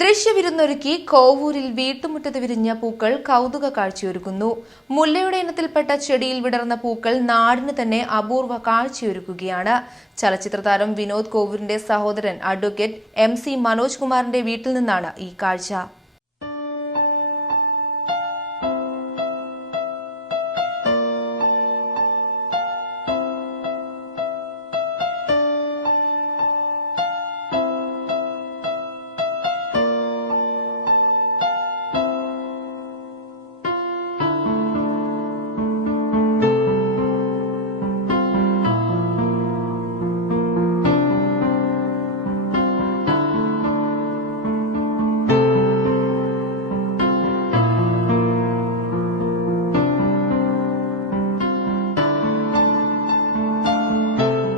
ദൃശ്യവിരുന്നൊരുക്കി കോവൂരിൽ വീട്ടുമുറ്റത്ത് വിരിഞ്ഞ പൂക്കൾ കൗതുക കാഴ്ചയൊരുക്കുന്നു. മുല്ലയുടെ ഇനത്തിൽപ്പെട്ട ചെടിയിൽ വിടർന്ന പൂക്കൾ നാടിന് തന്നെ അപൂർവ കാഴ്ചയൊരുക്കുകയാണ്. ചലച്ചിത്ര താരം വിനോദ് കോവൂരിന്റെ സഹോദരൻ അഡ്വക്കേറ്റ് MC മനോജ് കുമാറിന്റെ വീട്ടിൽ നിന്നാണ് ഈ കാഴ്ച.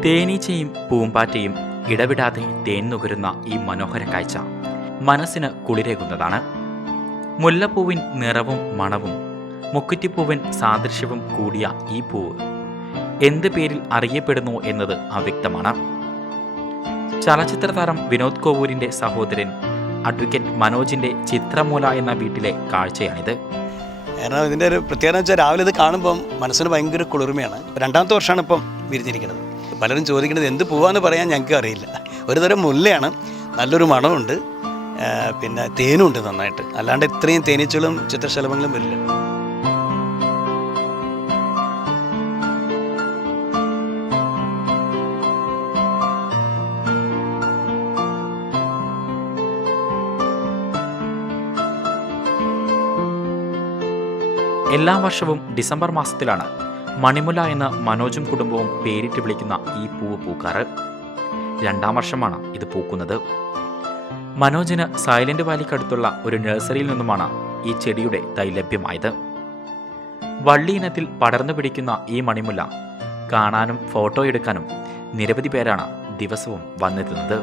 തേനീച്ചയും പൂമ്പാറ്റയും ഇടവിടാതെ തേൻ നുകരുന്ന ഈ മനോഹര കാഴ്ച മനസ്സിന് കുളിരേകുന്നതാണ്. മുല്ലപ്പൂവിൻ നിറവും മണവും മുക്കുറ്റിപ്പൂവിൻ സാദൃശ്യവും കൂടിയ ഈ പൂവ് എന്ത് പേരിൽ അറിയപ്പെടുന്നു എന്നത് അവ്യക്തമാണ്. ചലച്ചിത്ര താരം വിനോദ് കോവൂരിന്റെ സഹോദരൻ അഡ്വക്കേറ്റ് മനോജിന്റെ ചിത്രമൂല എന്ന വീട്ടിലെ കാഴ്ചയാണിത്. കാരണം ഇതിൻ്റെ ഒരു പ്രത്യേകത വെച്ചാൽ രാവിലെ ഇത് കാണുമ്പം മനസ്സിന് ഭയങ്കര കുളിർമയാണ്. 2ാമത്തെ വർഷമാണ് ഇപ്പം വിരിഞ്ഞിരിക്കുന്നത്. പലരും ചോദിക്കുന്നത് എന്ത് പൂവാന്ന് പറയാൻ ഞങ്ങൾക്ക് അറിയില്ല. ഒരുതരം മുല്ലയാണ്, നല്ലൊരു മണമുണ്ട്, പിന്നെ തേനുണ്ട് നന്നായിട്ട്. അല്ലാണ്ട് ഇത്രയും തേനീച്ചകളും ചിത്രശലഭങ്ങളും വരില്ല. എല്ലാ വർഷവും ഡിസംബർ മാസത്തിലാണ് മണിമുല്ല എന്ന മനോജും കുടുംബവും പേരിട്ട് വിളിക്കുന്ന ഈ പൂവ് പൂക്കാറ്. 2ാം വർഷമാണ് ഇത് പൂക്കുന്നത്. മനോജിന് സൈലന്റ് വാലിക്കടുത്തുള്ള ഒരു നഴ്സറിയിൽ നിന്നുമാണ് ഈ ചെടിയുടെ തൈ ലഭ്യമായത്. വള്ളി ഇനത്തിൽ പടർന്നു പിടിക്കുന്ന ഈ മണിമുല്ല കാണാനും ഫോട്ടോ എടുക്കാനും നിരവധി പേരാണ് ദിവസവും വന്നെത്തുന്നത്.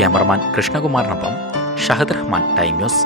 ക്യാമറമാൻ കൃഷ്ണകുമാറിനൊപ്പം ഷഹദ് റഹ്മാൻ, ടൈം ന്യൂസ്.